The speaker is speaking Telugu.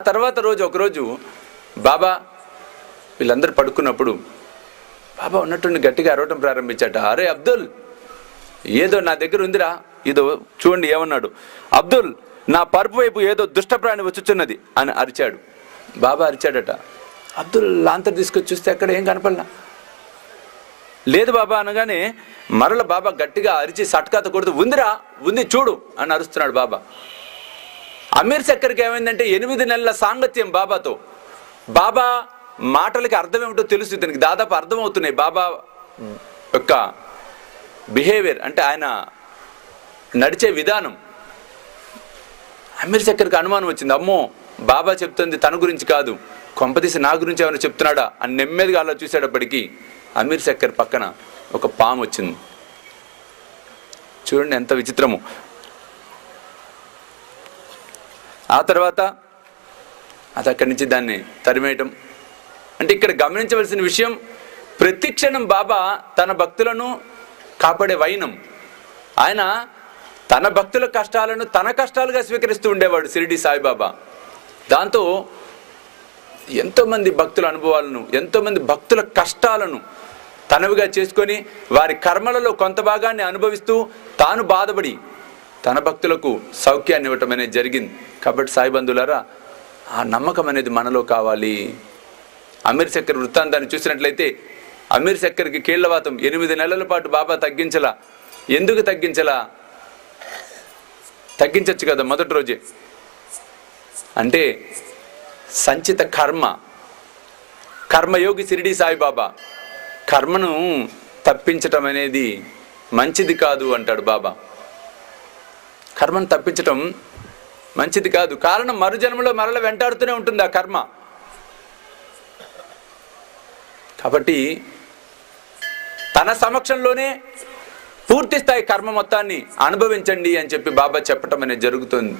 తర్వాత ఒకరోజు బాబా వీళ్ళందరూ పడుకున్నప్పుడు బాబా ఉన్నట్టుండి గట్టిగా అరవటం ప్రారంభించాట. అరే అబ్దుల్, ఏదో నా దగ్గర ఉందిరా, ఏదో చూడండి ఏమన్నాడు. అబ్దుల్, నా పరుపు వైపు ఏదో దుష్టప్రాణి వచ్చుచున్నది అని అరిచాడు. బాబా అరిచాడట. అబ్దుల్ లాంతర్ తీసుకొచ్చి చూస్తే అక్కడ ఏం కనపడలా. లేదు బాబా అనగానే మరల బాబా గట్టిగా అరిచి సట్కాత కొడుతూ, ఉందిరా, ఉంది చూడు అని అరుస్తున్నాడు బాబా. అమీర్ శక్కర్కి ఏమైందంటే 8 నెలల సాంగత్యం బాబాతో. బాబా మాటలకి అర్థం ఏమిటో తెలుసు ఇతనికి, దాదాపు అర్థమవుతున్నాయి బాబా యొక్క బిహేవియర్, అంటే ఆయన నడిచే విధానం. అమీర్ శక్కర్కి అనుమానం వచ్చింది, అమ్మో బాబా చెప్తుంది తన గురించి కాదు, కొంపదీసి నా గురించి ఏమైనా చెప్తున్నాడా అని నెమ్మదిగా అలా చూసేటప్పటికీ అమీర్ శక్కర్ పక్కన ఒక పాము వచ్చింది. చూడండి ఎంత విచిత్రము. ఆ తర్వాత అది అక్కడి నుంచి దాన్ని తరిమేయటం. అంటే ఇక్కడ గమనించవలసిన విషయం, ప్రతి క్షణం బాబా తన భక్తులను కాపాడే వైనం. ఆయన తన భక్తుల కష్టాలను తన కష్టాలుగా స్వీకరిస్తూ ఉండేవాడు షిరిడి సాయిబాబా. దాంతో ఎంతోమంది భక్తుల అనుభవాలను, ఎంతోమంది భక్తుల కష్టాలను తనవిగా చేసుకొని వారి కర్మలలో కొంత భాగాన్ని అనుభవిస్తూ తాను బాధపడి తన భక్తులకు సౌఖ్యాన్ని ఇవ్వటం అనేది జరిగింది. కాబట్టి సాయి బంధువులారా, ఆ నమ్మకం అనేది మనలో కావాలి. అమీర్ శక్కర్ వృత్తాంతాన్ని చూసినట్లయితే అమీర్ శక్కర్కి కీళ్లవాతం 8 నెలల పాటు బాబా తగ్గించలా. ఎందుకు తగ్గించలా? తగ్గించచ్చు కదా మొదటి రోజే. అంటే సంచిత కర్మయోగి షిరిడి సాయిబాబా. కర్మను తప్పించటం అనేది మంచిది కాదు అంటాడు బాబా. కర్మను తప్పించటం మంచిది కాదు. కారణం మరుజన్మలో మరల వెంటాడుతూనే ఉంటుంది ఆ కర్మ. కాబట్టి తన సమక్షంలోనే పూర్తి స్థాయి కర్మ మొత్తాన్ని అనుభవించండి అని చెప్పి బాబా చెప్పటం అనేది జరుగుతుంది.